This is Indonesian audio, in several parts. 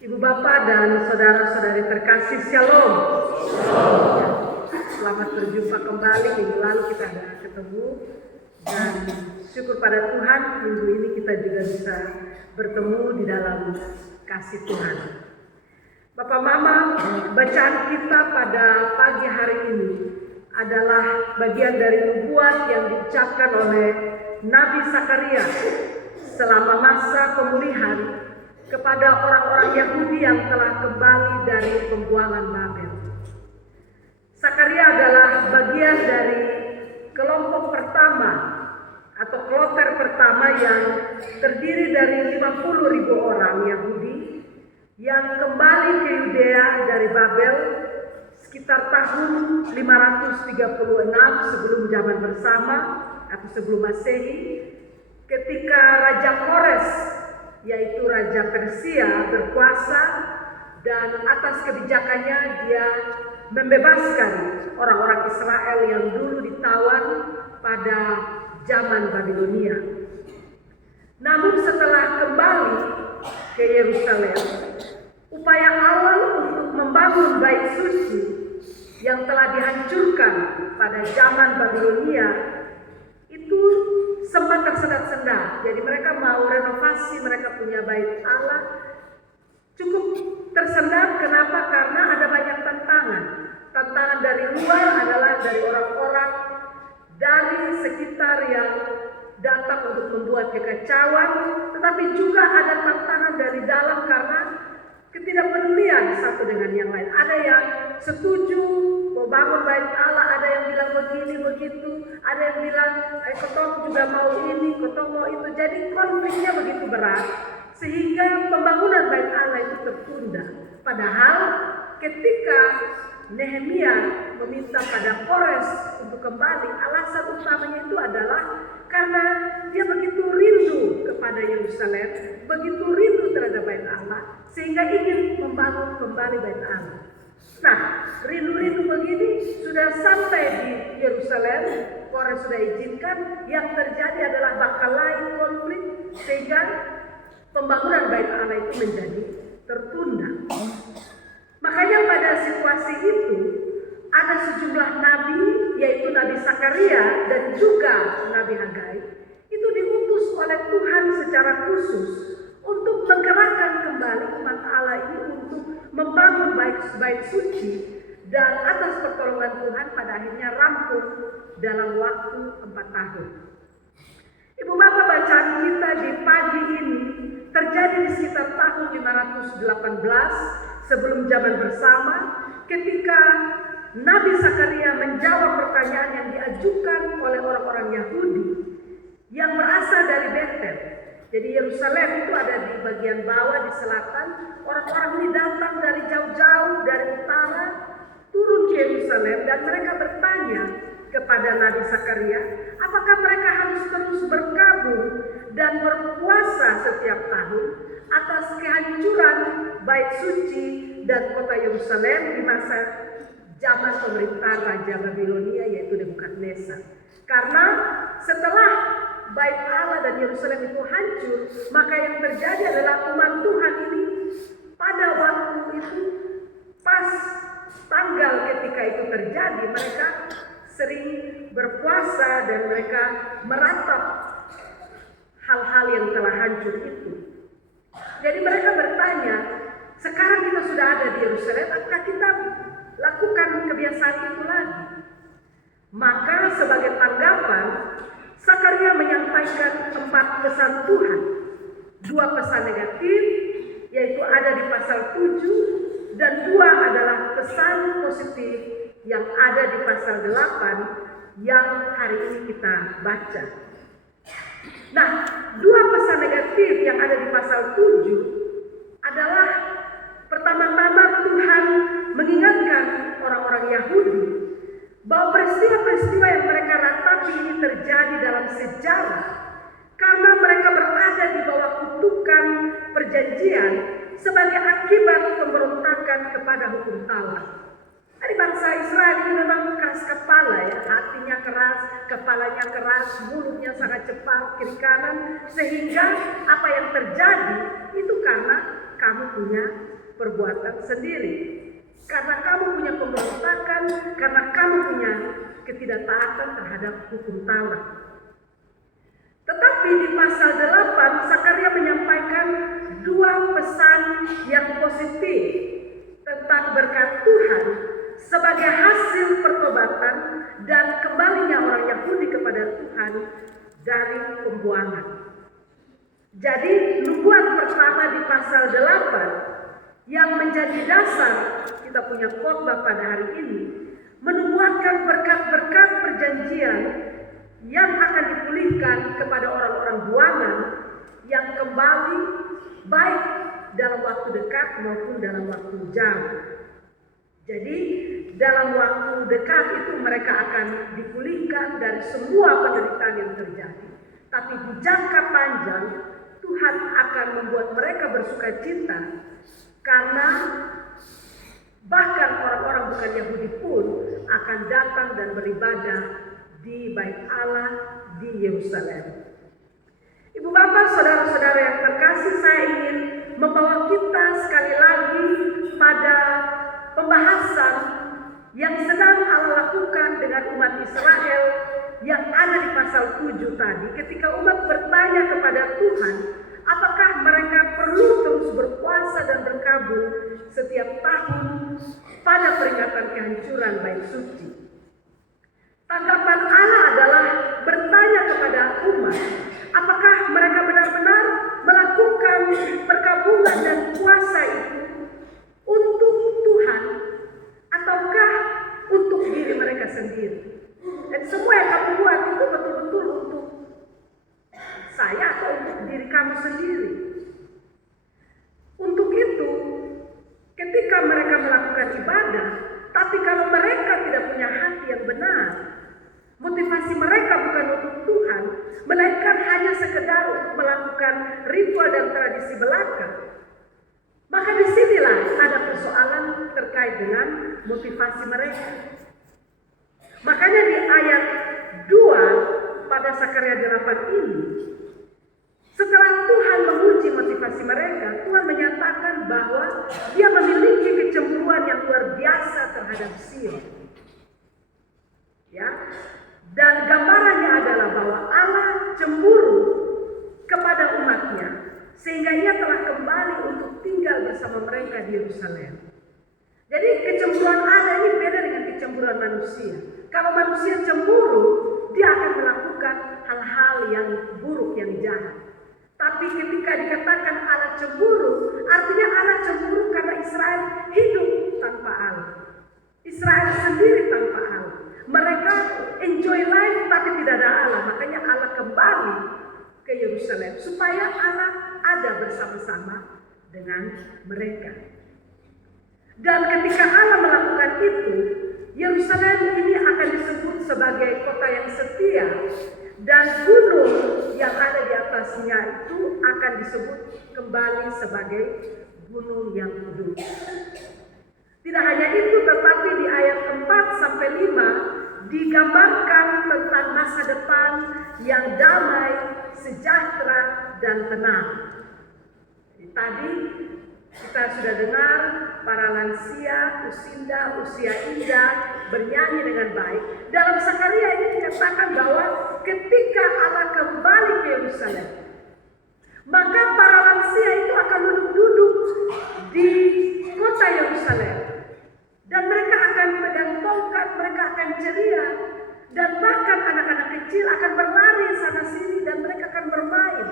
Ibu Bapak dan saudara-saudari terkasih, Shalom. Ya, selamat berjumpa kembali. Minggu lalu kita ada ketemu dan syukur pada Tuhan minggu ini kita juga bisa bertemu di dalam kasih Tuhan. Bapak Mama, bacaan kita pada pagi hari ini adalah bagian dari nubuat yang diucapkan oleh Nabi Sakaria selama masa pemulihan kepada orang-orang Yahudi yang telah kembali dari pembuangan Babel. Sakaria adalah bagian dari kelompok pertama atau kloter pertama yang terdiri dari 50.000 orang Yahudi yang kembali ke Yudea dari Babel sekitar tahun 536 sebelum zaman bersama atau sebelum Masehi, ketika Raja Kores, yaitu Raja Persia, berkuasa dan atas kebijakannya dia membebaskan orang-orang Israel yang dulu ditawan pada zaman Babilonia. Namun setelah kembali ke Yerusalem, upaya awal untuk membangun bait suci yang telah dihancurkan pada zaman Babilonia itu sempat tersendat-sendat. Jadi mereka mau renovasi, mereka punya bait Allah, cukup tersendat. Kenapa? Karena ada banyak tantangan. Tantangan dari luar adalah dari orang-orang dari sekitar yang datang untuk membuat kekacauan, tetapi juga ada tantangan dari dalam karena ketidakpedulian satu dengan yang lain. Ada yang setuju membangun bait Allah, ada yang bilang begini begitu, ada yang bilang ketong juga mau ini, ketong mau itu. Jadi konfliknya begitu berat sehingga pembangunan bait Allah itu tertunda. Padahal ketika Nehemia meminta pada Kores untuk kembali, alasan utamanya itu adalah karena dia begitu rindu kepada Yerusalem, begitu rindu terhadap bait Allah, sehingga ingin membangun kembali bait Allah. Nah, rindu-rindu begini sudah sampai di Yerusalem, Kores sudah izinkan, yang terjadi adalah bakal lain konflik, sehingga pembangunan bait Allah itu menjadi tertunda. Makanya pada situasi itu ada sejumlah nabi, yaitu Nabi Sakaria dan juga Nabi Hagai, itu diutus oleh Tuhan secara khusus untuk menggerakkan kembali umat Allah ini untuk membangun bait suci, dan atas pertolongan Tuhan pada akhirnya rampung dalam waktu 4 tahun. Ibu Bapak, bacaan kita di pagi ini terjadi di sekitar tahun 518 sebelum zaman bersama, ketika Nabi Sakaria menjawab pertanyaan yang diajukan oleh orang-orang Yahudi yang berasal dari Betel. Jadi Yerusalem itu ada di bagian bawah di selatan. Orang-orang ini datang dari jauh-jauh dari utara turun ke Yerusalem dan mereka bertanya kepada Nabi Sakaria, apakah mereka harus terus berkabung dan berpuasa setiap tahun atas kehancuran bait suci dan kota Yerusalem di masa zaman pemerintahan Raja Babilonia, yaitu Nebukadnezar. Karena setelah bait Allah dan Yerusalem itu hancur, maka yang terjadi adalah umat Tuhan ini pada waktu itu, pas tanggal ketika itu terjadi, mereka sering berpuasa dan mereka meratap hal-hal yang telah hancur itu. Jadi mereka bertanya, sekarang kita sudah ada di Yerusalem, apakah kita lakukan kebiasaan itu lagi? Maka sebagai tanggapan, Sakaria menyampaikan 4 pesan Tuhan. 2 pesan negatif, yaitu ada di pasal 7, dan 2 adalah pesan positif yang ada di pasal 8 yang hari ini kita baca. Nah, 2 pesan negatif yang ada di pasal 7 adalah pertama-tama Tuhan mengingatkan orang-orang Yahudi bahwa peristiwa-peristiwa yang mereka ratapi ini terjadi dalam sejarah karena mereka berada di bawah kutukan perjanjian sebagai akibat pemberontakan kepada hukum Taurat. Jadi bangsa Israel ini memang keras kepala ya, hatinya keras, kepalanya keras, mulutnya sangat cepat kiri kanan, sehingga apa yang terjadi itu karena kamu punya perbuatan sendiri. Karena kamu punya pemberontakan, karena kamu punya ketidaktaatan terhadap hukum Taurat. Tetapi di pasal 8, Zakaria menyampaikan dua pesan yang positif tentang berkat Tuhan sebagai hasil pertobatan dan kembalinya orang Yahudi kepada Tuhan dari pembuangan. Jadi nubuat pertama di pasal 8 yang menjadi dasar kita punya khotbah pada hari ini menubuatkan berkat-berkat perjanjian yang akan dipulihkan kepada orang-orang buangan yang kembali baik dalam waktu dekat maupun dalam waktu jauh. Jadi dalam waktu dekat itu mereka akan dipulihkan dari semua penderitaan yang terjadi. Tapi di jangka panjang Tuhan akan membuat mereka bersukacita karena bahkan orang-orang bukan Yahudi pun akan datang dan beribadah di Bait Allah di Yerusalem. Ibu bapak, saudara-saudara yang terkasih, saya ingin membawa kita sekali lagi pada pembahasan yang sedang Allah lakukan dengan umat Israel yang ada di pasal 7 tadi. Ketika umat bertanya kepada Tuhan, apakah mereka perlu terus berpuasa dan berkabung setiap tahun pada peringatan kehancuran bait suci? Tanggapan Allah adalah bertanya kepada umat, apakah mereka benar-benar melakukan perkabungan dan puasa itu untuk Tuhan ataukah untuk diri mereka sendiri? Dan semua yang kamu buat itu betul-betul untuk saya atau untuk diri kamu sendiri? Untuk itu, ketika mereka melakukan ibadah, tapi kalau mereka tidak punya hati yang benar, motivasi mereka bukan untuk Tuhan, melainkan hanya sekedar untuk melakukan ritual dan tradisi belaka, maka disinilah ada persoalan terkait dengan motivasi mereka. Makanya di ayat 2 pada Zakaria 8 ini, setelah Tuhan menguji motivasi mereka, Tuhan menyatakan bahwa Dia memiliki kecemburuan yang luar biasa terhadap Sion. Ya, dan gambarannya adalah bahwa Allah cemburu kepada umatnya, sehingga Ia telah kembali untuk tinggal bersama mereka di Yerusalem. Jadi kecemburuan Allah ini beda dengan kecemburuan manusia. Kalau manusia cemburu, dia akan melakukan hal-hal yang buruk, yang jahat. Tapi ketika dikatakan Allah cemburu, artinya Allah cemburu karena Israel hidup tanpa Allah. Israel sendiri tanpa Allah. Mereka enjoy life tapi tidak ada Allah. Makanya Allah kembali ke Yerusalem supaya Allah ada bersama-sama dengan mereka. Dan ketika Allah melakukan itu, Yerusalem ini akan disebut sebagai kota yang setia, dan gunung yang ada di atasnya itu akan disebut kembali sebagai gunung yang kudus. Tidak hanya itu, tetapi di ayat 4 sampai 5 digambarkan tentang masa depan yang damai, sejahtera, dan tenang. Tadi kita sudah dengar para lansia, usinda, usia indah bernyanyi dengan baik. Dalam Zakaria ini dinyatakan bahwa ketika Allah kembali ke Yerusalem, maka para lansia itu akan duduk-duduk di kota Yerusalem. Dan mereka akan pegang tongkat, mereka akan ceria. Dan bahkan anak-anak kecil akan berlari sana sini dan mereka akan bermain.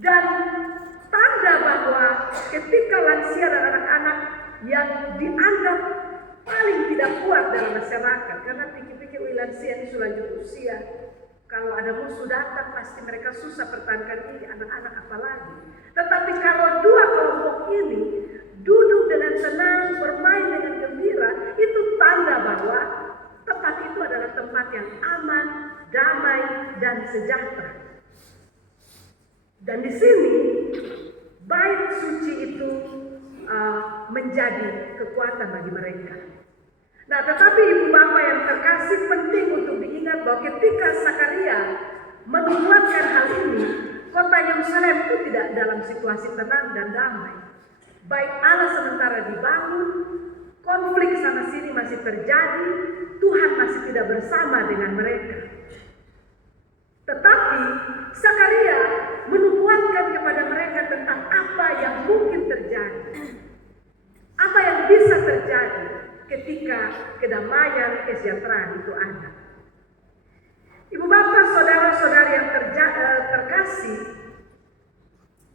Dan tanda bahwa ketika lansia dan anak-anak yang dianggap paling tidak kuat dalam masyarakat, karena pikir-pikir lansia ini sudah lanjut usia, kalau ada musuh datang pasti mereka susah pertahankan diri, anak-anak apalagi. Tetapi kalau dua kelompok ini duduk dengan tenang, bermain dengan gembira, itu tanda bahwa tempat itu adalah tempat yang aman, damai, dan sejahtera. Dan di sini bait suci itu menjadi kekuatan bagi mereka. Nah, tetapi ibu bapak yang terkasih, penting untuk diingat bahwa ketika Zakaria menubuatkan hal ini, kota Yerusalem itu tidak dalam situasi tenang dan damai. Baik Allah sementara dibangun, konflik sana sini masih terjadi, Tuhan masih tidak bersama dengan mereka. Tetapi Zakaria menubuatkan kepada mereka tentang apa yang mungkin terjadi. Apa yang bisa terjadi ketika kedamaian, kesejahteraan itu ada. Ibu bapak, saudara-saudari yang terkasih,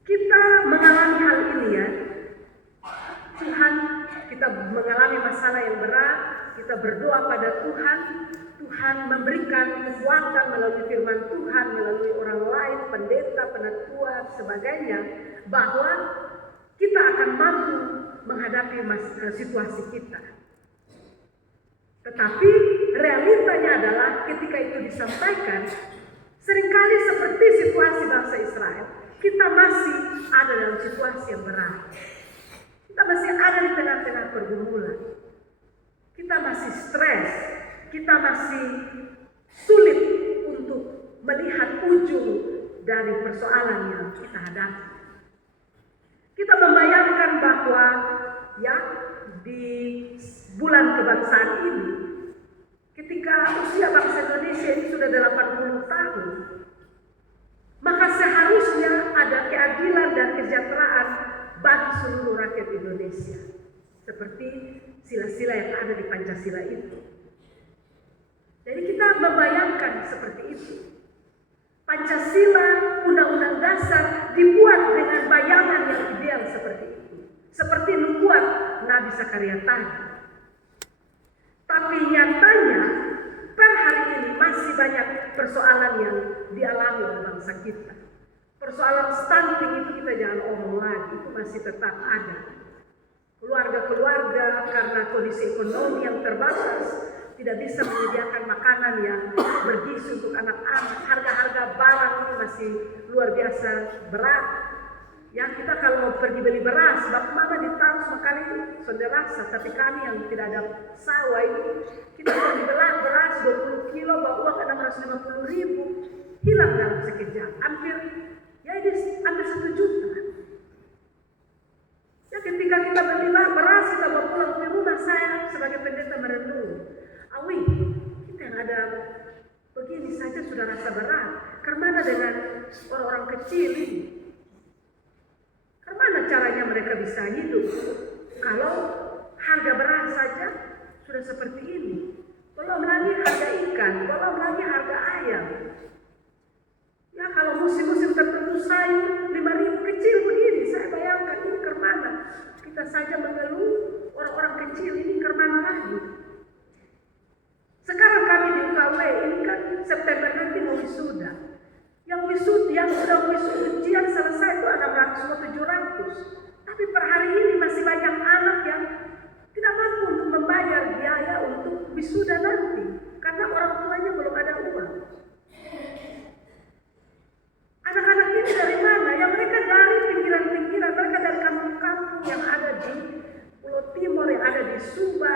kita mengalami hal ini ya. Tuhan, kita mengalami masalah yang berat, kita berdoa pada Tuhan, Tuhan memberikan kekuatan melalui firman Tuhan, melalui orang lain, pendeta, penatua, sebagainya, bahwa kita akan mampu menghadapi situasi kita. Tetapi realitanya adalah ketika itu disampaikan, seringkali seperti situasi bangsa Israel, kita masih ada dalam situasi yang berat. Kita masih ada di tengah-tengah pergumulan. Kita masih stres, kita masih sulit untuk melihat ujung dari persoalan yang kita hadapi. Kita membayangkan bahwa ya di bulan kebangsaan ini, ketika usia bangsa Indonesia ini sudah 80 tahun, maka seharusnya ada keadilan dan kesejahteraan bagi seluruh rakyat Indonesia. Seperti sila-sila yang ada di Pancasila itu. Jadi kita membayangkan seperti itu. Pancasila, Undang-Undang Dasar dibuat dengan bayangan yang ideal seperti itu. Seperti nubuat Nabi Zakaria tadi. Tapi nyatanya per hari ini masih banyak persoalan yang dialami oleh bangsa kita. Persoalan stunting itu kita jangan omong lagi, itu masih tetap ada. Keluarga-keluarga karena kondisi ekonomi yang terbatas tidak bisa menyediakan makanan yang bergizi untuk anak-anak. Harga-harga barang ini masih luar biasa berat. Yang kita kalau pergi beli beras, bapak mama ditaruh makan ini sudah rasa. Tapi kami yang tidak ada sawah ini, kita pergi beras 20 kilo, bawa uang 650.000, hilang dalam sekejap. Hampir 1 juta. Ya ketika kita beli beras, kita bawa pulang ke rumah, saya sebagai pendeta merenung. Awi, kita yang ada begini saja sudah rasa berat. Kemana dengan orang-orang kecil ini? Kemana caranya mereka bisa hidup? Kalau harga beras saja sudah seperti ini. Belum lagi harga ikan, belum lagi harga ayam. Ya kalau musim-musim tertentu sayur 5.000 kecil begini, saya bayangkan ini kemana? Kita saja mengeluh, orang-orang kecil ini kemana lagi? Sekarang kami di UKW ini kan September nanti mau wisuda. Yang sudah wisuda ujian selesai itu 600-700. Tapi per hari ini masih banyak anak yang tidak mampu untuk membayar biaya untuk wisuda nanti karena orang tuanya belum ada uang. Anak-anak ini dari mana? Yang mereka dari pinggiran-pinggiran, mereka dari kampung-kampung yang ada di Pulau Timur, yang ada di Sumba,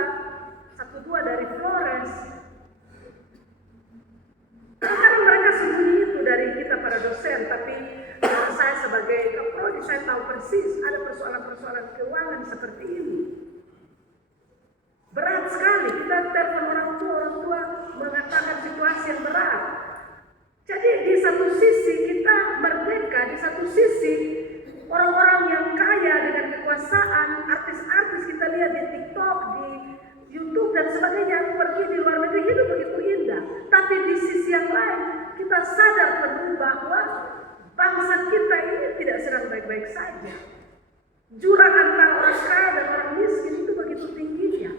1-2 dari Flores. Kadang mereka sembunyi itu dari kita para dosen, tapi saya sebagai kaprodi saya tahu persis ada persoalan-persoalan keuangan seperti ini. Berat sekali, kita telepon orang tua mengatakan situasi yang berat. Jadi di satu sisi kita merdeka, di satu sisi orang-orang yang kaya dengan kekuasaan, artis-artis kita lihat di TikTok, di YouTube dan sebagainya, pergi di luar negeri hidup begitu indah. Tapi di sisi yang lain kita sadar penuh bahwa bangsa kita ini tidak sedang baik-baik saja. Jurang antara orang kaya dan orang miskin itu begitu tingginya.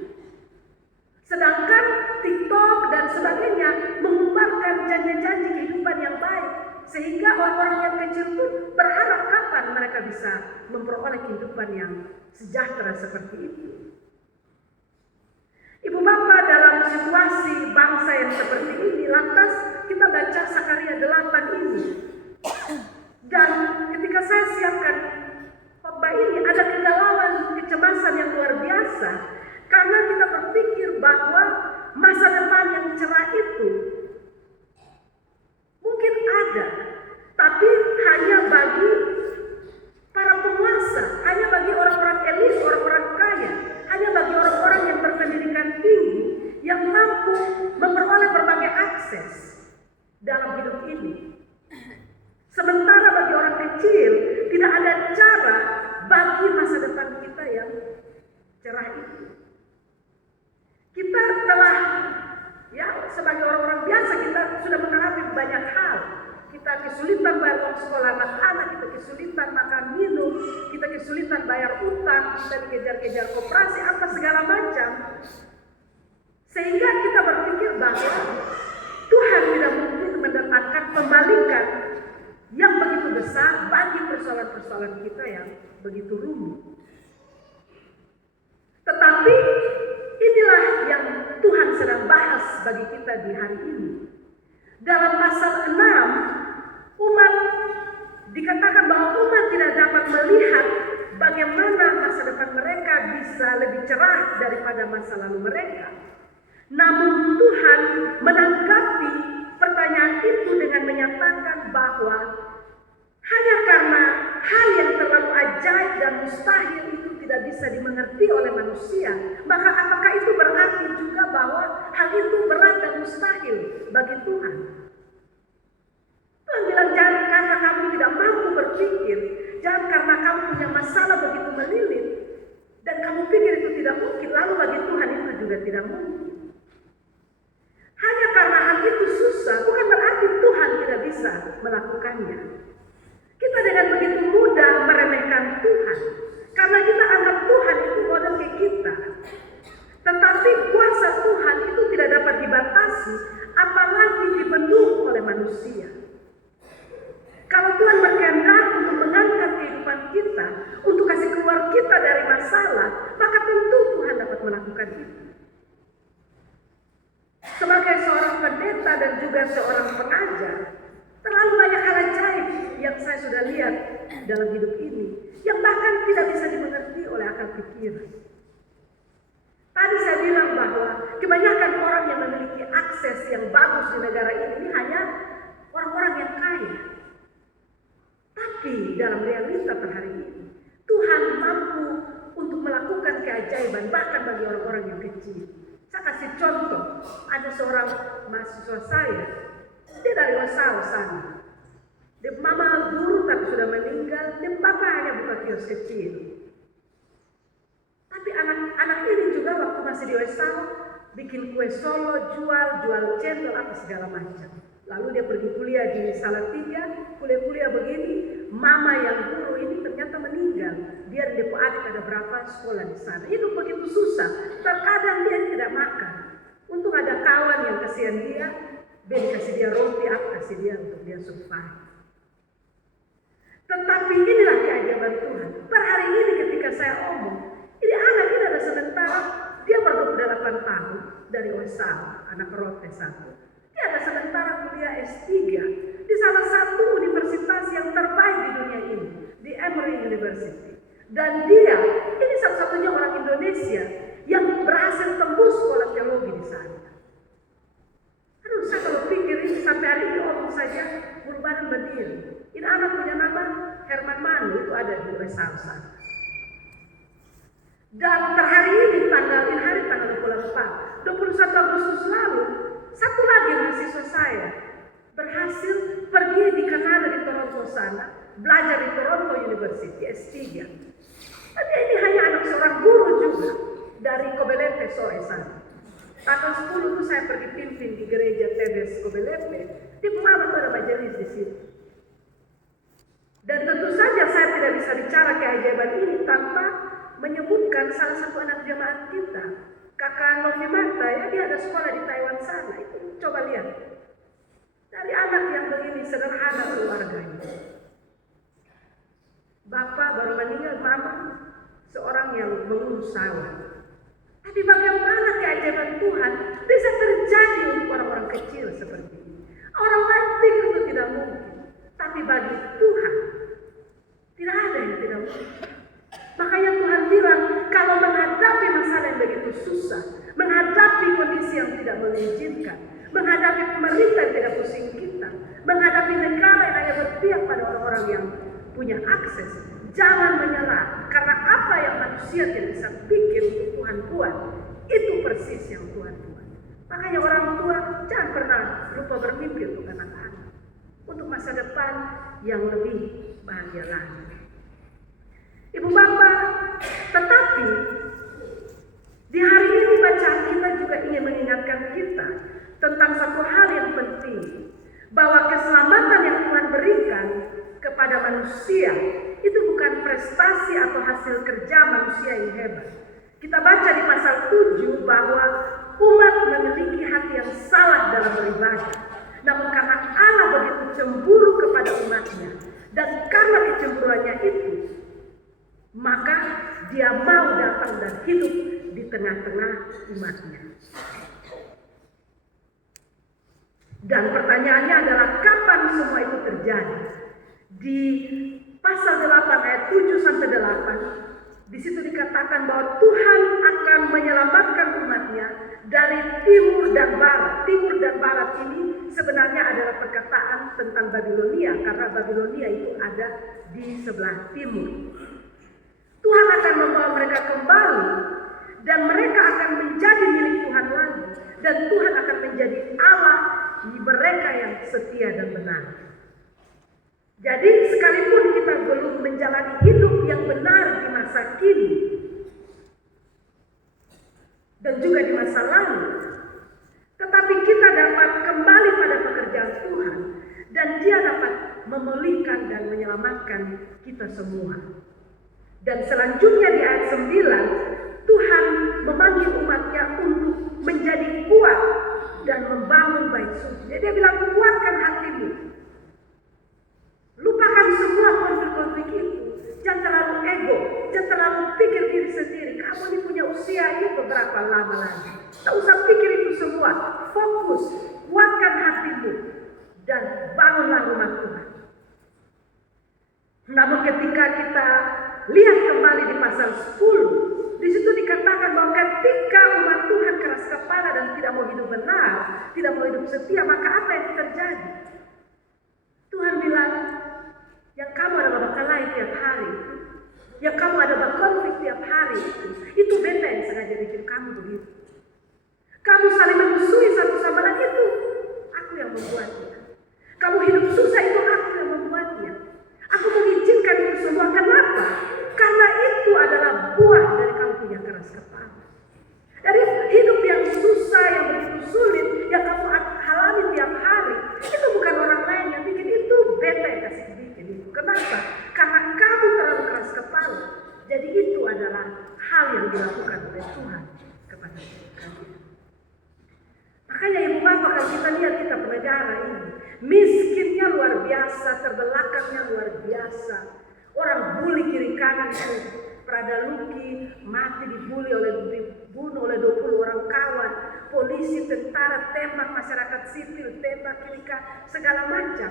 Sedangkan TikTok dan sebagainya mengumbarkan janji-janji kehidupan yang baik, sehingga orang-orang yang kecil pun berharap kapan mereka bisa memperoleh kehidupan yang sejahtera seperti itu. Ibu bapak, dalam situasi bangsa yang seperti ini, lantas kita baca Zakaria 8 ini. Dan ketika saya siapkan khotbah ini, ada kegalauan, kecemasan yang luar biasa. Karena kita berpikir bahwa masa depan yang cerah itu mungkin ada, tapi hanya bagi para penguasa, hanya bagi orang-orang elit kesulitan bayar uang sekolah anak-anak, kita kesulitan makan minum, kita kesulitan bayar utang, kita dikejar-kejar koperasi, apa segala macam. Sehingga kita berpikir bahwa Tuhan tidak mungkin mendatangkan pembalikan yang begitu besar bagi persoalan-persoalan kita yang begitu rumit. Tetapi inilah yang Tuhan sedang bahas bagi kita di hari ini. Dalam pasal 6, umat dikatakan bahwa umat tidak dapat melihat bagaimana masa depan mereka bisa lebih cerah daripada masa lalu mereka. Namun Tuhan menanggapi pertanyaan itu dengan menyatakan bahwa hanya karena hal yang terlalu ajaib dan mustahil itu tidak bisa dimengerti oleh manusia, maka apakah itu berarti juga bahwa hal itu berat dan mustahil bagi Tuhan? Tuhan bilang, jangan karena kamu tidak mampu berpikir, jangan karena kamu punya masalah begitu melilit, dan kamu pikir itu tidak mungkin, lalu bagi Tuhan itu juga tidak mungkin. Hanya karena hal itu susah, bukan berarti Tuhan tidak bisa melakukannya. Kita dengan begitu mudah meremehkan Tuhan, karena kita anggap Tuhan itu model kayak kita. Tetapi kuasa Tuhan itu tidak dapat dibatasi, apalagi dibendung oleh manusia. Kalau Tuhan berkehendak untuk mengangkat kehidupan kita, untuk kasih keluar kita dari masalah, maka tentu Tuhan dapat melakukan itu. Sebagai seorang pendeta dan juga seorang pengajar, terlalu banyak hal ajaib yang saya sudah lihat dalam hidup ini, yang bahkan tidak bisa dimengerti oleh akal pikiran. Tadi saya bilang bahwa kebanyakan orang yang memiliki akses yang bagus di negara ini hanya orang-orang yang kaya. Tapi dalam realita per hari ini, Tuhan mampu untuk melakukan keajaiban bahkan bagi orang-orang yang kecil. Saya kasih contoh, ada seorang mahasiswa saya, dia dari Osao sana. Dia mama guru tapi sudah meninggal, dia papa hanya buka kios kecil. Tapi anak ini juga waktu masih di Osao, bikin kue solo, jual cendol, apa segala macam. Lalu dia pergi kuliah di Salatiga, kuliah begini, mama yang guru ini ternyata meninggal. Dia di Depo Adik ada berapa sekolah di sana. Itu begitu susah, terkadang dia tidak makan. Untung ada kawan yang kasihan dia kasih dia roti, aku kasih dia untuk dia survive. Tetapi inilah keajaiban Tuhan. Per hari ini ketika saya omong, ini anak ini ada sementara, dia baru 28 tahun dari Osao, anak rote satu. Dia ada sementara kuliah S3 di salah satu universitas yang terbaik di dunia ini, di Emory University. Dan dia, ini satu-satunya orang Indonesia yang berhasil tembus sekolah teologi di sana. Aduh, saya kalau pikir ini sampai hari ini omong saja, bulu badan berdiri. Ini anak punya nama Herman Manu, itu ada di Osao sana. Dan per hari ini tanggal 24, 21 Agustus lalu, satu lagi mahasiswa saya berhasil pergi di Kanada di Toronto sana, belajar di Toronto University S3. Tapi ini hanya anak seorang guru juga dari Kobelete Soe sana. Tanggal 10 itu saya pergi pimpin di gereja Tebes Kobelete, di pengalaman ada majelis di situ. Dan tentu saja saya tidak bisa bicara keajaiban ini tanpa menyebutkan salah satu anak jemaat kita, Kakak Novi Mata, ya, dia ada sekolah di Taiwan sana. Itu coba lihat, dari anak yang begini sederhana keluarganya, bapak baru meninggal, mama seorang yang mengurus sawah. Tapi bagaimana keajaiban Tuhan bisa terjadi untuk orang-orang kecil seperti ini? Orang lain pikir itu tidak mungkin, tapi bagi Tuhan tidak ada yang tidak mungkin. Makanya Tuhan bilang, kalau menghadapi masalah yang begitu susah, menghadapi kondisi yang tidak mengizinkan, menghadapi pemerintah yang tidak pusing kita, menghadapi negara yang hanya berpihak pada orang-orang yang punya akses, jangan menyerah. Karena apa yang manusia tidak bisa pikir untuk Tuhan buat, itu persis yang Tuhan buat. Makanya orang tua jangan pernah lupa bermimpi untuk anak-anak, untuk masa depan yang lebih bahagia lagi. Ibu bapak, tetapi di hari ini bacaan kita juga ingin mengingatkan kita tentang satu hal yang penting, bahwa keselamatan yang Tuhan berikan manusia itu bukan prestasi atau hasil kerja manusia yang hebat. Kita baca di pasal 7 bahwa umat memiliki hati yang salah dalam beribadah. Namun karena Allah begitu cemburu kepada umatnya, dan karena kecemburuannya itu, maka dia mau datang dan hidup di tengah-tengah umatnya. Dan pertanyaannya adalah kapan semua itu terjadi? Di pasal 8 ayat 7 sampai 8, di situ dikatakan bahwa Tuhan akan menyelamatkan umatnya dari timur dan barat. Timur dan barat ini sebenarnya adalah perkataan tentang Babilonia, karena Babilonia itu ada di sebelah timur. Tuhan akan membawa mereka kembali dan mereka akan menjadi milik Tuhan lagi, dan Tuhan akan menjadi Allah mereka yang setia dan benar. Jadi sekalipun kita belum menjalani hidup yang benar di masa kini dan juga di masa lalu, tetapi kita dapat kembali pada pekerjaan Tuhan dan Dia dapat memulihkan dan menyelamatkan kita semua. Dan selanjutnya di ayat 9, Tuhan memanggil umatnya untuk menjadi kuat dan membangun bait suci. Jadi Dia bilang, kuatkan hatimu. Lupakan semua konflik-konflik itu. Jangan terlalu ego, jangan terlalu pikir diri sendiri. Kamu ini punya usia ini beberapa lama lagi. Tak usah pikir itu semua. Fokus, kuatkan hatimu dan bangunlah rumah Tuhan. Namun ketika kita lihat kembali di pasal 10, di situ dikatakan bahwa ketika umat Tuhan keras kepala dan tidak mau hidup benar, tidak mau hidup setia, maka apa yang terjadi? Tuhan bilang, yang kamu ada berkelahi tiap hari, yang kamu ada berkonflik tiap hari, itu beta yang sengaja bikin kamu begitu. Kamu saling memusuhi satu sama lain, itu aku yang membuatnya. Kamu hidup susah, itu aku yang membuatnya. Aku mengizinkan itu semua. Kenapa? Karena itu adalah buah dari kamu punya keras kepala. Dari hidup yang susah, yang begitu sulit, yang kamu alami tiap hari, itu bukan orang lain yang bikin, itu beta yang kasih bikin itu. Kenapa? Karena kamu terlalu keras kepala. Jadi itu adalah hal yang dilakukan oleh Tuhan kepada kalian. Makanya ibu bapak, kalau kita lihat kita negara ini, miskinnya luar biasa, terbelakangnya luar biasa. Orang bully kiri kanan itu. Prada Luki mati dibunuh oleh 20 orang kawan. Polisi, tentara, tembak masyarakat sipil, tembak kiri kanan, segala macam.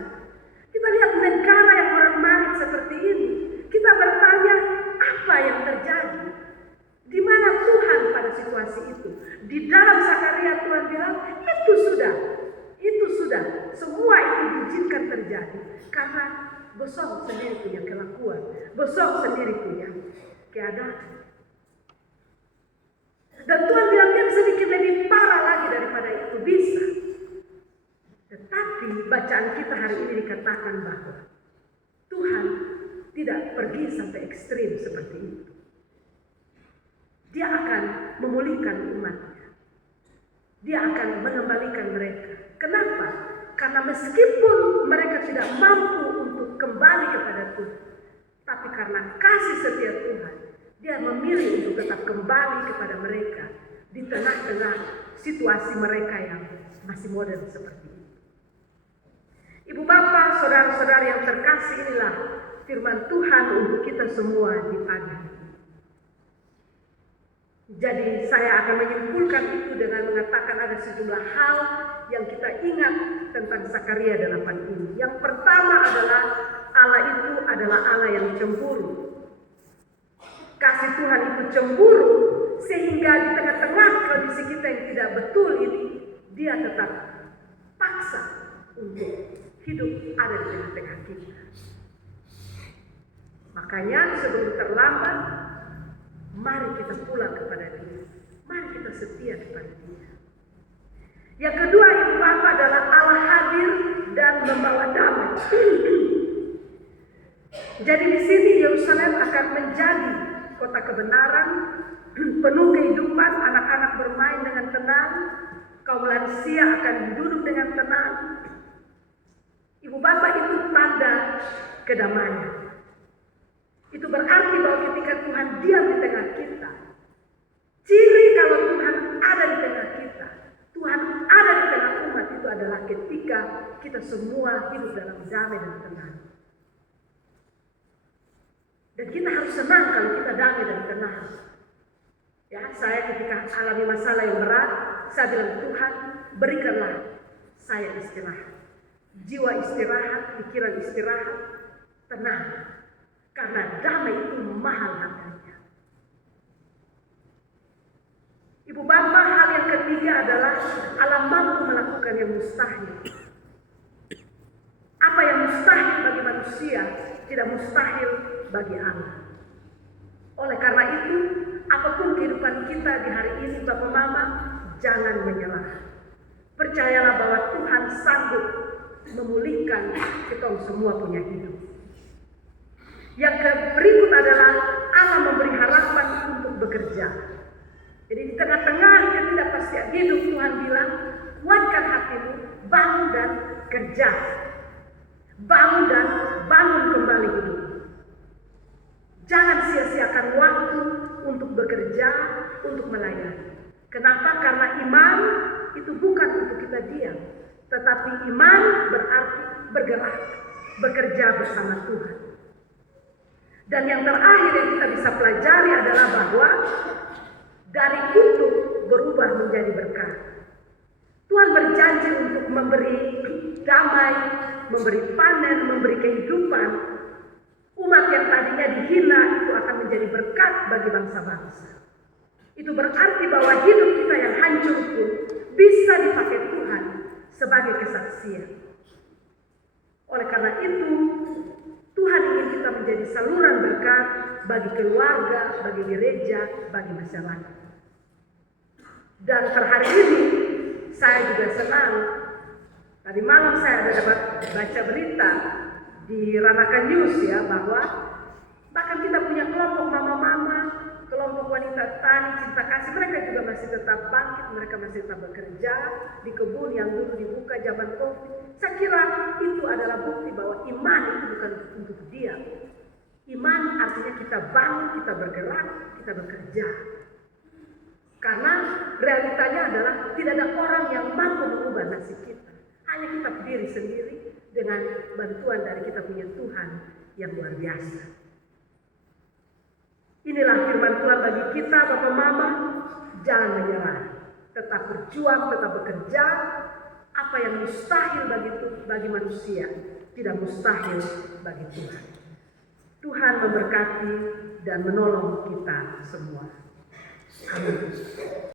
Kita lihat negara yang orang marit seperti ini. Kita bertanya, apa yang terjadi? Di mana Tuhan pada situasi itu? Di dalam Zakaria Tuhan bilang, itu sudah. Semua itu diizinkan terjadi. Karena besok sendiri punya kelakuan. Besok sendiri punya keadaan. Dan Tuhan bilang dia sedikit lebih parah lagi daripada itu, bisa. Tetapi bacaan kita hari ini dikatakan bahwa Tuhan tidak pergi sampai ekstrim seperti itu. Dia akan memulihkan umatnya. Dia akan mengembalikan mereka. Kenapa? Karena meskipun mereka tidak mampu untuk kembali kepada Tuhan, tapi karena kasih setia Tuhan, Dia memilih untuk tetap kembali kepada mereka di tengah-tengah situasi mereka yang masih modern seperti itu. Ibu bapak, saudara-saudara yang terkasih, inilah firman Tuhan untuk kita semua di pagi ini. Jadi saya akan menyimpulkan itu dengan mengatakan ada sejumlah hal yang kita ingat tentang Zakaria 8 ini. Yang pertama adalah Allah itu adalah Allah yang cemburu. Kasih Tuhan itu cemburu, sehingga di tengah-tengah kondisi kita yang tidak betul ini, Dia tetap paksa untuk hidup ada di tengah-tengah kita. Makanya sebelum terlambat, mari kita pulang kepada Dia. Mari kita setia kepada Dia. Yang kedua, ibu bapak, adalah Allah hadir dan membawa damai. Jadi di sini Yerusalem akan menjadi kota kebenaran, penuh kehidupan, anak-anak bermain dengan tenang, kaum lansia akan duduk dengan tenang. Ibu bapak, itu tanda kedamaian. Itu berarti bahwa ketika Tuhan diam di tengah kita, ciri kalau Tuhan ada di tengah kita, Tuhan ada di tengah umat, itu adalah ketika kita semua hidup dalam damai dan tenang. Dan kita harus senang kalau kita damai dan tenang. Ya, saya ketika alami masalah yang berat, saya bilang, Tuhan, berikanlah saya istirahat. Jiwa istirahat, pikiran istirahat, tenang. Karena damai itu mahal harganya. Ibu Bapak, hal yang ketiga adalah Allah mampu melakukan yang mustahil. Apa yang mustahil bagi manusia, tidak mustahil bagi Allah. Oleh karena itu, apapun kehidupan kita di hari ini, Bapak Mama, jangan menyerah. Percayalah bahwa Tuhan sanggup memulihkan kita semua punya hidup. Yang berikut adalah Allah memberi harapan untuk bekerja. Jadi di tengah-tengah ketidakpastian hidup, Tuhan bilang, kuatkan hatimu, bangun dan kerja. Bangun dan bangun kembali hidup. Jangan sia-siakan waktu untuk bekerja, untuk melayani. Kenapa? Karena iman itu bukan untuk kita diam. Tetapi iman berarti bergerak, bekerja bersama Tuhan. Dan yang terakhir yang kita bisa pelajari adalah bahwa dari kutuk berubah menjadi berkat. Tuhan berjanji untuk memberi damai, memberi panen, memberi kehidupan. Umat yang tadinya dihina itu akan menjadi berkat bagi bangsa-bangsa. Itu berarti bahwa hidup kita yang hancur pun bisa dipakai Tuhan sebagai kesaksian. Oleh karena itu, Tuhan ingin kita menjadi saluran berkat bagi keluarga, bagi gereja, bagi masyarakat. Dan per hari ini, saya juga senang. Tadi malam saya ada dapat baca berita di Ranakan News ya, bahwa bahkan kita punya kelompok mama-mama, kelompok wanita tani, cinta kasih, mereka juga masih tetap bangkit, mereka masih tetap bekerja di kebun yang dulu dibuka zaman COVID. Saya kira itu adalah bukti bahwa iman itu bukan untuk diam. Iman artinya kita bangun, kita bergerak, kita bekerja. Karena realitanya adalah tidak ada orang yang mampu mengubah nasib kita. Hanya kita berdiri sendiri dengan bantuan dari kita punya Tuhan yang luar biasa. Inilah firman Tuhan bagi kita, Bapak Mama, jangan menyerah. Tetap berjuang, tetap bekerja. Apa yang mustahil bagi manusia, tidak mustahil bagi Tuhan. Tuhan memberkati dan menolong kita semua. Amin.